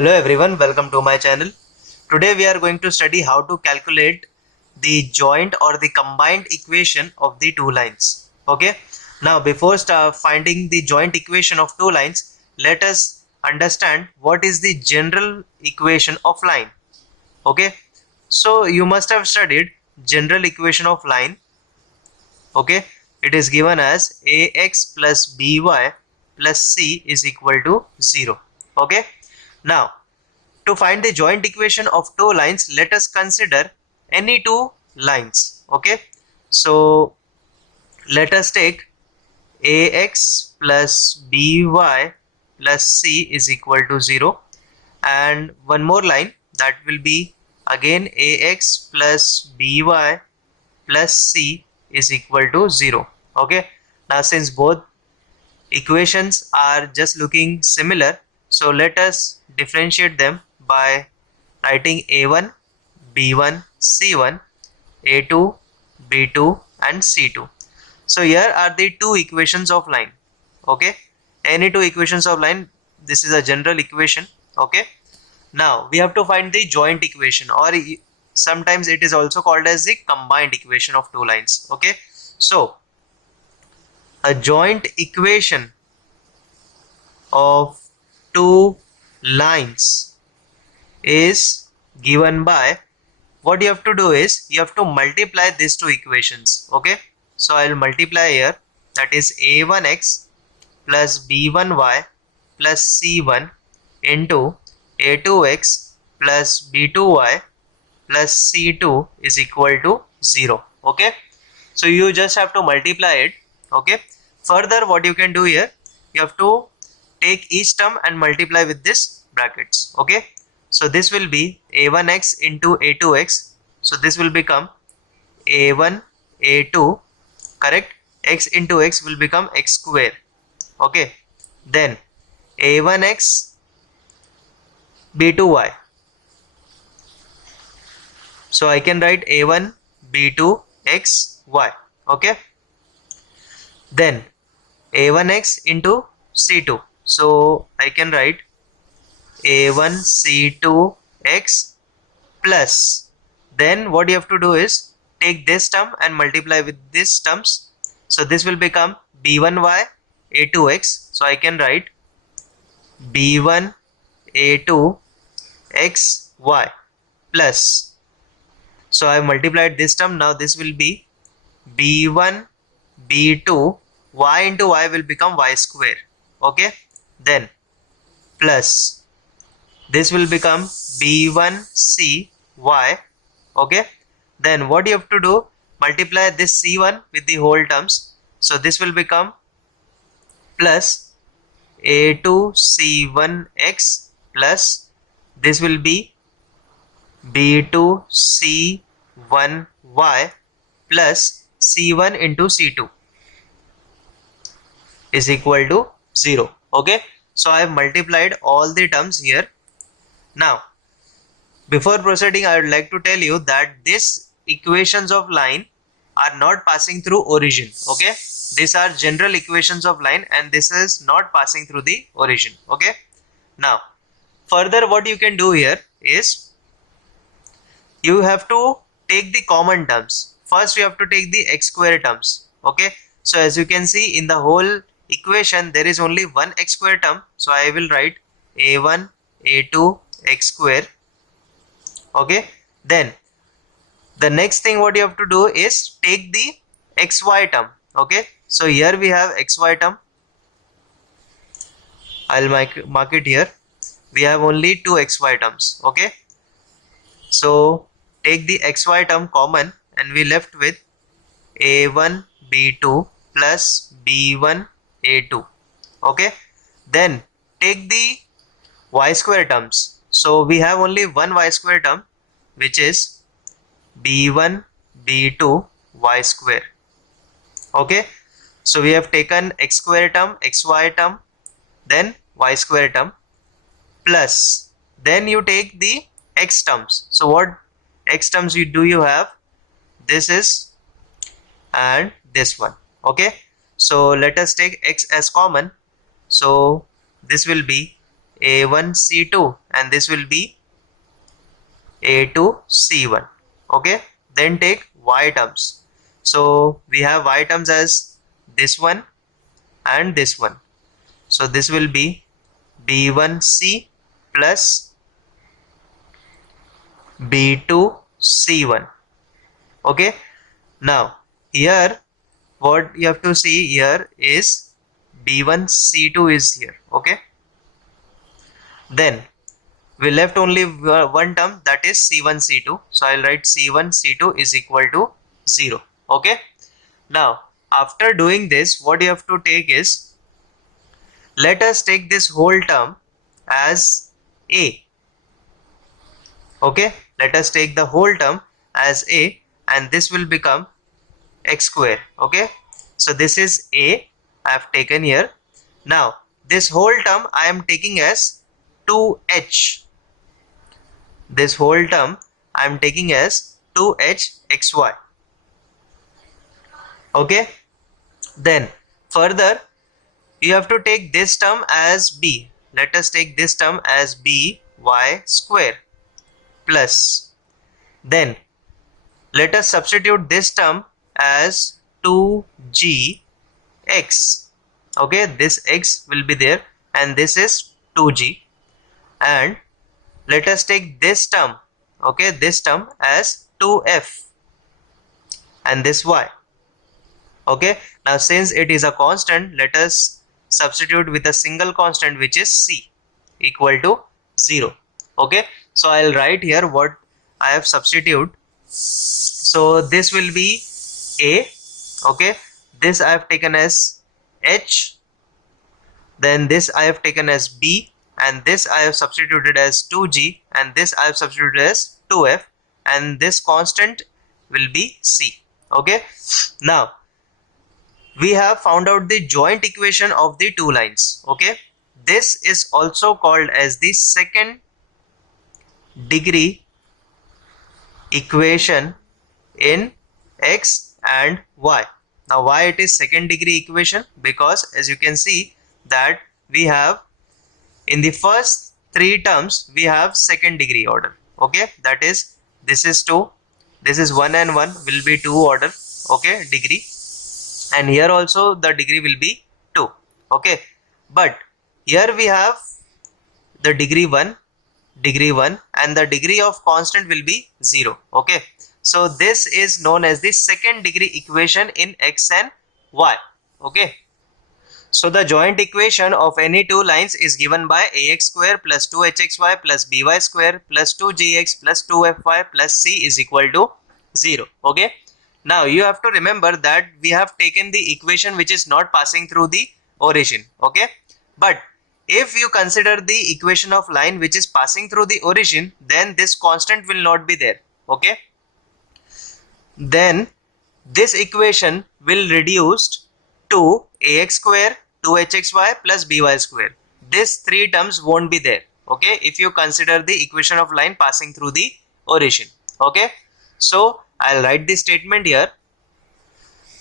Hello everyone, welcome to my channel. Today we are going to study how to calculate the joint or the combined equation of the two lines. Okay. Now before finding the joint equation of two lines, let us understand what is the general equation of line. Okay. So you must have studied general equation of line. Okay. It is given as ax plus by plus c is equal to 0. Okay. Now to find the joint equation of two lines, let us consider any two lines. Okay, so let us take ax plus by plus c is equal to 0, and one more line that will be again ax plus by plus c is equal to 0. Okay, now since both equations are just looking similar, so let us differentiate them by writing a1, b1, c1, a2, b2 and c2. So here are the two equations of line. Okay, any two equations of line, this is a general equation. Okay, now we have to find the joint equation, or sometimes it is also called as the combined equation of two lines. Okay, so a joint equation of two lines is given by, what you have to do is you have to multiply these two equations. Okay, so I'll multiply here, that is a1x plus b1y plus c1 into a2x plus b2y plus c2 is equal to 0. Okay, so you just have to multiply it. Okay, further what you can do here, you have to take each term and multiply with this brackets. Okay, so this will be a1x into a2x, so this will become a1 a2, correct, x into x will become x square. Okay, then a1x b2y, so I can write a1 b2 x y. Okay, then a1x into c2, so I can write a1 c2 x plus, then what you have to do is take this term and multiply with these terms, so this will become b1y a2x, so I can write b1 a2 x y plus, so I have multiplied this term, now this will be b1 b2 y into y will become y square. Okay, then plus this will become b1 cy. Okay, then what you have to do, multiply this c1 with the whole terms, so this will become plus a2 c1 x plus, this will be b2 c1 y plus c1 into c2 is equal to 0. Okay, so I have multiplied all the terms here. Now before proceeding, I would like to tell you that these equations of line are not passing through origin. Okay, these are general equations of line and this is not passing through the origin. Okay, now further what you can do here is you have to take the common terms. First you have to take the x square terms. Okay, so as you can see in the whole equation there is only one x square term, so I will write a1 a2 x square. Okay, then the next thing what you have to do is take the xy term. Okay, so here we have xy term, I'll mark it here, we have only two xy terms. Okay, so take the xy term common and we left with a1 b2 plus b1 a2. Okay, then take the y square terms, so we have only one y square term, which is b1 b2 y square. Okay, so we have taken x square term, xy term, then y square term, plus then you take the x terms. So what x terms you have, this is and this one. Okay, so let us take x as common, so this will be a1 c2, and this will be a2 c1. Okay, then take y terms. So we have y terms as this one and this one. So this will be b1c plus b2c1. Okay, now here what you have to see here is b1c2 is here. Okay, then we left only one term, that is c1 c2. So I'll write c1 c2 is equal to 0. Okay, now after doing this, what you have to take is, let us take this whole term as a. Okay, let us take the whole term as a, and this will become x square. Okay, so this is a I have taken here. Now this whole term I am taking as 2h. This whole term I am taking as 2h xy. Okay, then further you have to take this term as b. Let us take this term as by square plus, then let us substitute this term as 2gx. Okay, this x will be there and this is 2g, and let us take this term, okay, this term as 2f and this y. Okay, now since it is a constant, let us substitute with a single constant, which is c, equal to 0. Okay, so I'll write here what I have substituted. So this will be a. Okay, this I have taken as h, then this I have taken as b, and this I have substituted as 2g, and this I have substituted as 2f, and this constant will be c. Okay, now we have found out the joint equation of the two lines. Okay, this is also called as the second degree equation in x and y. Now why it is second degree equation? Because as you can see that we have in the first three terms we have second degree order. Okay, that is, this is 2, this is 1 and 1 will be 2 order. Okay, degree, and here also the degree will be 2. Okay, but here we have the degree 1, and the degree of constant will be 0. Okay, so this is known as the second degree equation in x and y. Okay, so the joint equation of any two lines is given by ax square plus 2hxy plus by square plus 2gx plus 2fy plus c is equal to 0. Okay, now you have to remember that we have taken the equation which is not passing through the origin. Okay, but if you consider the equation of line which is passing through the origin, then this constant will not be there. Okay, then this equation will reduce to ax square 2hxy plus by square. These three terms won't be there. Okay, if you consider the equation of line passing through the origin. Okay, so I'll write this statement here,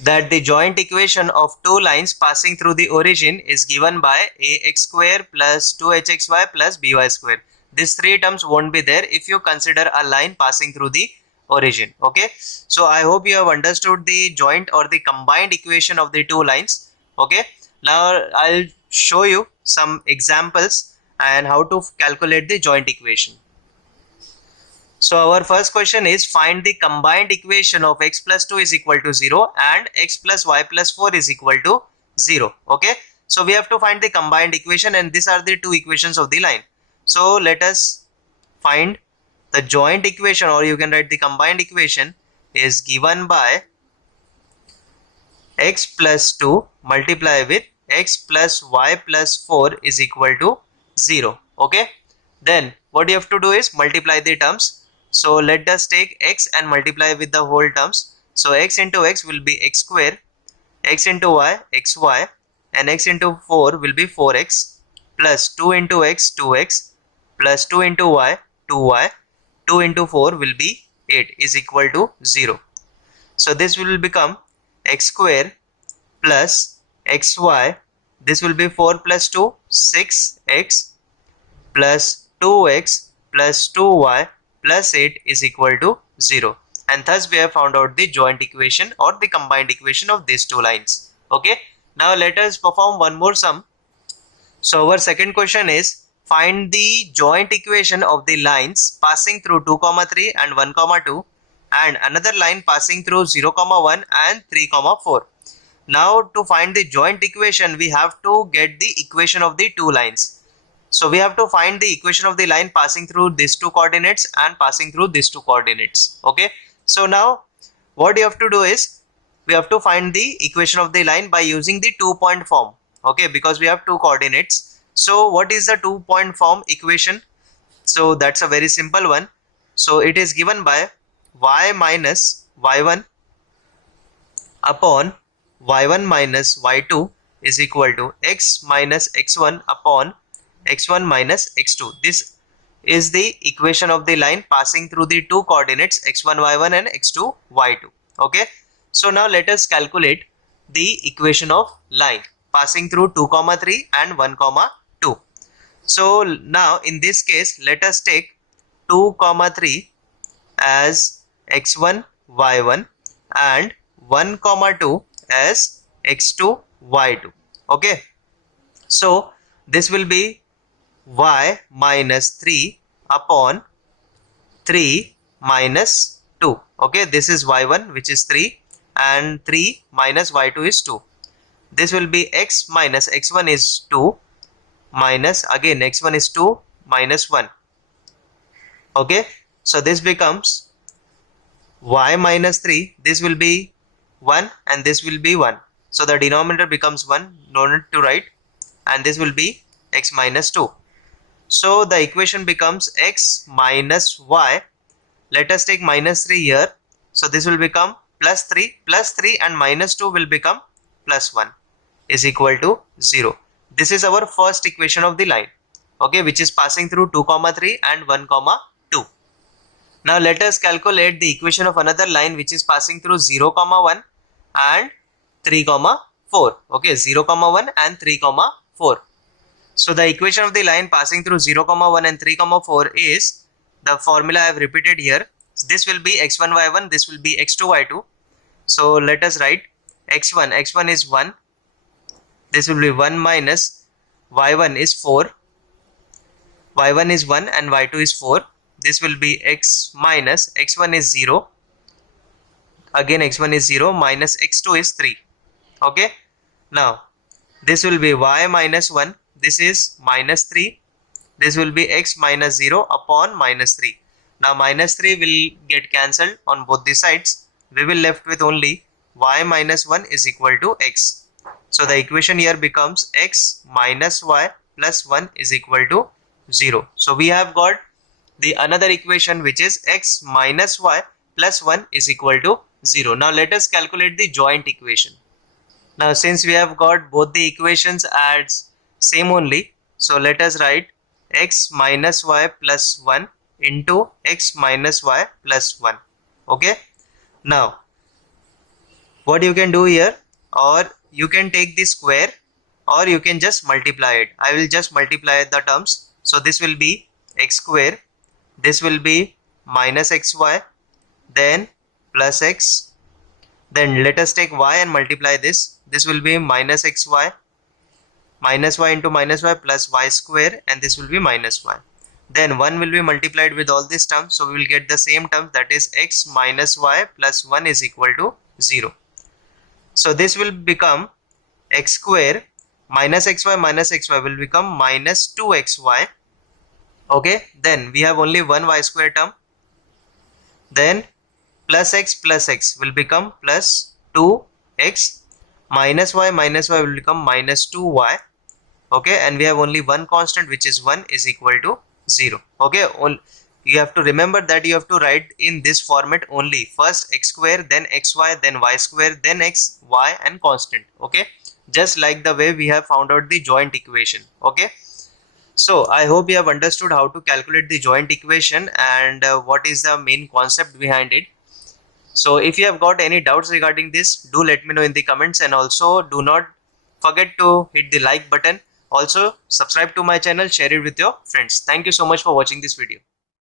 that the joint equation of two lines passing through the origin is given by ax square plus 2hxy plus by square. These three terms won't be there if you consider a line passing through the origin. Okay, so I hope you have understood the joint or the combined equation of the two lines. Okay, now I'll show you some examples and how to calculate the joint equation. So our first question is, find the combined equation of x plus 2 is equal to 0 and x plus y plus 4 is equal to 0. Okay, so we have to find the combined equation, and these are the two equations of the line. So let us find the joint equation, or you can write the combined equation is given by x plus 2 multiply with x plus y plus 4 is equal to 0. Okay, then what you have to do is multiply the terms. So let us take x and multiply with the whole terms. So x into x will be x square, x into y xy, and x into 4 will be 4x, plus 2 into x 2x, plus 2 into y 2y, 2 into 4 will be 8 is equal to 0. So this will become x square plus xy, this will be 4 plus 2 6x, plus 2x plus 2y plus 8 is equal to 0. And thus we have found out the joint equation or the combined equation of these two lines. Okay. Now let us perform one more sum. So our second question is, find the joint equation of the lines passing through 2, 3 and 1, 2 and another line passing through 0, 1 and 3, 4. Now to find the joint equation, we have to get the equation of the two lines. So we have to find the equation of the line passing through these two coordinates and passing through these two coordinates. Okay. So now what you have to do is, we have to find the equation of the line by using the 2-point form. Okay, because we have two coordinates. So what is the 2-point form equation? So that's a very simple one. So it is given by y minus y1 upon y1 minus y2 is equal to x minus x1 upon x1 minus x2. This is the equation of the line passing through the two coordinates x1 y1 and x2 y2. Okay. So now let us calculate the equation of line passing through 2, 3 and 1, 2. So now in this case, let us take 2, 3 as x1 y1 and 1, 2 as x2 y2. Okay. So this will be y minus 3 upon 3 minus 2. Okay, this is y1 which is 3 and 3 minus y2 is 2. This will be x minus x1 is 2 minus again x1 is 2 minus 1. Okay, so this becomes y minus 3. This will be 1 and this will be 1. So the denominator becomes 1, no need to write, and this will be x minus 2. So the equation becomes x minus y. Let us take minus 3 here. So this will become plus 3 and minus 2 will become plus 1 is equal to 0. This is our first equation of the line. Okay, which is passing through 2, 3 and 1, 2. Now let us calculate the equation of another line which is passing through 0, 1 and 3, 4. Okay, 0, 1 and 3, 4. So the equation of the line passing through 0, 1 and 3, 4 is the formula I have repeated here. This will be x1 y1, this will be x2 y2. So let us write x1 is 1, this will be 1 minus y1 is 4, y1 is 1 and y2 is 4. This will be x minus x1 is 0, again x1 is 0 minus x2 is 3. Okay, now this will be y minus 1, this is minus 3, this will be x minus 0 upon minus 3. Now minus 3 will get cancelled on both the sides. We will left with only y minus 1 is equal to x. So the equation here becomes x minus y plus 1 is equal to 0. So we have got the another equation which is x minus y plus 1 is equal to 0. Now let us calculate the joint equation. Now since we have got both the equations as same only, so let us write x minus y plus 1 into x minus y plus 1. Okay. Now what you can do here, or you can take the square or you can just multiply it. I will just multiply the terms. So this will be x square, this will be minus xy, then plus x, then let us take y and multiply this. This will be minus xy, minus y into minus y plus y square, and this will be minus y. Then 1 will be multiplied with all these terms, so we will get the same term, that is x minus y plus 1 is equal to 0. So this will become x square minus xy will become minus 2xy. Okay, then we have only one y square term, then plus x will become plus 2x, minus y will become minus 2y. Okay, and we have only one constant which is 1 is equal to 0. Okay, you have to remember that you have to write in this format only. First x square, then xy, then y square, then x, y and constant. Okay, just like the way we have found out the joint equation. Okay, so I hope you have understood how to calculate the joint equation and what is the main concept behind it. So if you have got any doubts regarding this, do let me know in the comments, and also do not forget to hit the like button Also, subscribe to my channel, share it with your friends. Thank you so much for watching this video.